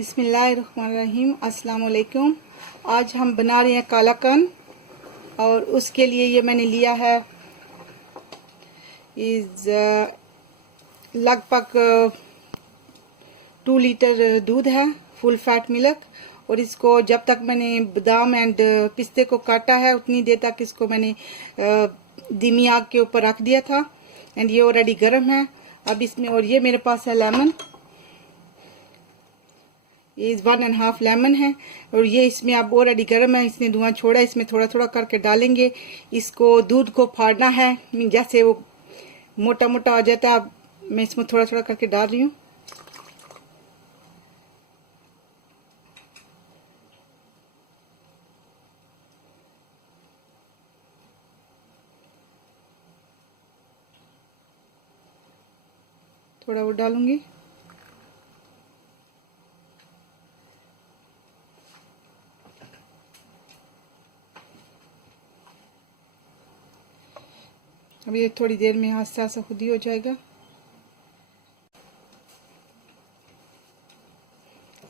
बिस्मिल्लाहिर्रहमानिर्रहीम। अस्सलाम वालेकुम। आज हम बना रहे हैं कालाकंद और उसके लिए ये मैंने लिया है लगभग 2 लीटर दूध है, फुल फैट मिल्क। और इसको जब तक मैंने बादाम एंड पिस्ते को काटा है उतनी देर तक इसको मैंने धीमी आग के ऊपर रख दिया था एंड ये ऑलरेडी गर्म है। अब इसमें और ये मेरे पास है लेमन, ये 1.5 लेमन है और ये इसमें अब ऑलरेडी गर्म है, इसने धुआं छोड़ा। इसमें थोड़ा थोड़ा करके डालेंगे। इसको दूध को फाड़ना है, जैसे वो मोटा मोटा आ जाता है। अब मैं इसमें थोड़ा थोड़ा करके डाल रही हूँ। थोड़ा वो डालूंगी। अब ये थोड़ी देर में आस्ते आस्ते खुद ही हो जाएगा।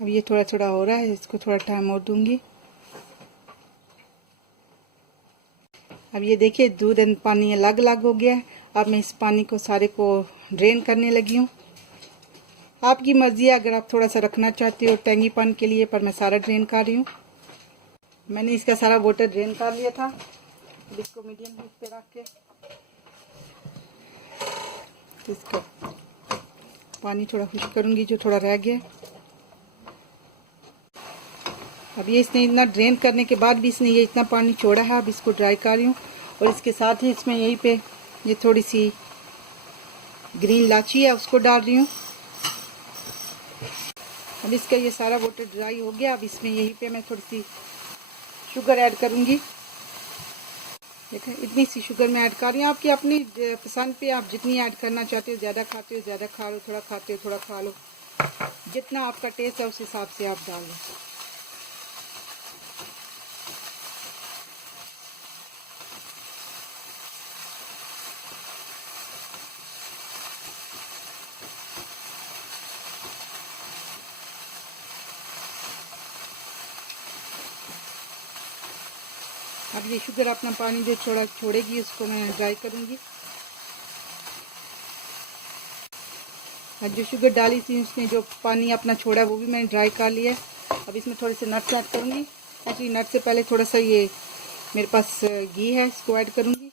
अब ये थोड़ा थोड़ा हो रहा है, इसको थोड़ा टाइम और दूंगी। अब ये देखिए दूध एंड पानी अलग अलग हो गया है। अब मैं इस पानी को सारे को ड्रेन करने लगी हूँ। आपकी मर्जी है, अगर आप थोड़ा सा रखना चाहते हो टेंगीपन के लिए, पर मैं सारा ड्रेन कर रही हूँ। मैंने इसका सारा वाटर ड्रेन कर लिया था। इसको मीडियम हीट पे रख के इसका पानी थोड़ा खुश्क करूंगी जो थोड़ा रह गया। अब ये इसने इतना ड्रेन करने के बाद भी इसने ये इतना पानी छोड़ा है। अब इसको ड्राई कर रही हूँ और इसके साथ ही इसमें यहीं पे ये थोड़ी सी ग्रीन इलायची है उसको डाल रही हूँ। अब इसका ये सारा वाटर ड्राई हो गया। अब इसमें यहीं पे मैं थोड़ी सी शुगर ऐड करूँगी। देखें इतनी सी शुगर मैं ऐड कर रही हूँ, आपकी अपनी पसंद पे, आप जितनी ऐड करना चाहते हो, ज़्यादा खाते हो ज़्यादा खा लो, थोड़ा खाते हो थोड़ा खा लो, जितना आपका टेस्ट है उस हिसाब से आप डाल लो। अब ये शुगर अपना पानी जो थोड़ा छोड़ेगी उसको मैं ड्राई करूँगी। और जो शुगर डाली थी उसने जो पानी अपना छोड़ा वो भी मैंने ड्राई कर लिया। अब इसमें थोड़े से नट्स ऐड करूँगी। एक्चुअली नट से पहले थोड़ा सा ये मेरे पास घी है, इसको ऐड करूँगी।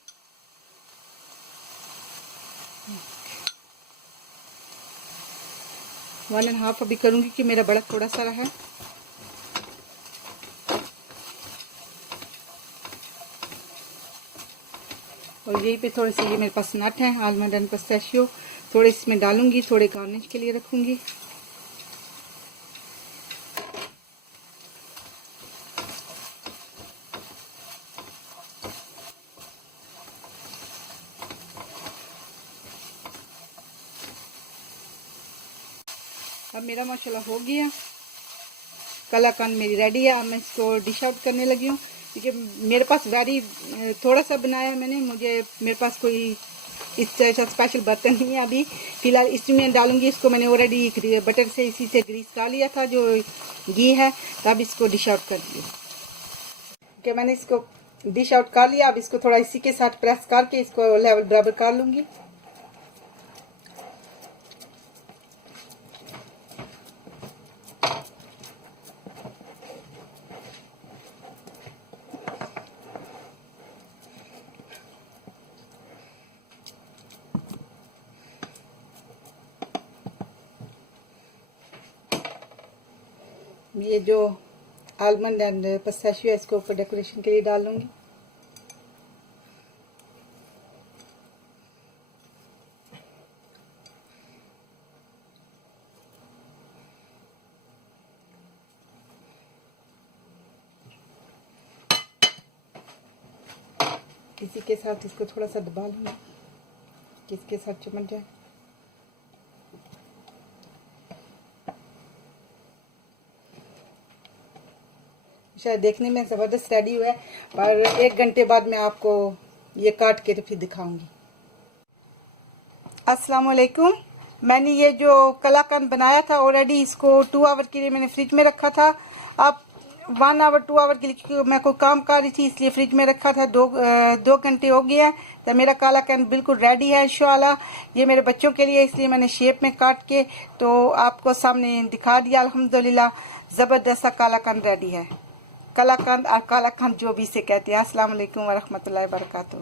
वन एंड हाफ अभी करूँगी कि मेरा बड़ा थोड़ा सा रहा है। और यहीं पे थोड़े से ये मेरे पास नट हैं, आलमंड एंड पिस्ताशियो, थोड़े इसमें डालूंगी, थोड़े गार्निश के लिए रखूंगी। अब मेरा माशाल्लाह हो गया, कालाकंद मेरी रेडी है। अब मैं इसको डिश आउट करने लगी हूँ क्योंकि मेरे पास वेरी थोड़ा सा बनाया है मैंने, मेरे पास कोई इस तरह का स्पेशल बर्तन नहीं है। अभी फिलहाल इसमें डालूंगी। इसको मैंने ऑलरेडी बटर से इसी से ग्रीस कर लिया था जो घी है, तब इसको डिश आउट कर दिया। कि मैंने इसको डिश आउट कर लिया। अब इसको थोड़ा इसी के साथ प्रेस करके इसको लेवल बराबर कर लूंगी। ये जो आलमंड एंड पिस्ताशियो है इसको ऊपर डेकोरेशन के लिए डाल लूंगी। इसी के साथ इसको थोड़ा सा दबा लूंगी कि इसके साथ चिपक जाए। शायद देखने में ज़बरदस्त रेडी हुआ है, पर 1 घंटे बाद मैं आपको ये काट के तो फिर दिखाऊंगी। अस्सलाम वालेकुम। मैंने ये जो कलाकंद बनाया था ऑलरेडी, इसको 2 आवर के लिए मैंने फ्रिज में रखा था। अब 1 आवर 2 आवर के लिए मैं कोई काम कर रही थी इसलिए फ्रिज में रखा था। 2 घंटे हो गए हैं तो मेरा कलाकंद बिल्कुल रेडी है इंशाल्लाह। ये मेरे बच्चों के लिए इसलिए मैंने शेप में काट के तो आपको सामने दिखा दिया। अल्हम्दुलिल्लाह ज़बरदस्त कलाकंद रेडी है। कलाकंद और कालाकंद जो भी इसे कहते हैं। अस्सलाम वालेकुम व रहमतुल्लाहि व बरकातहू।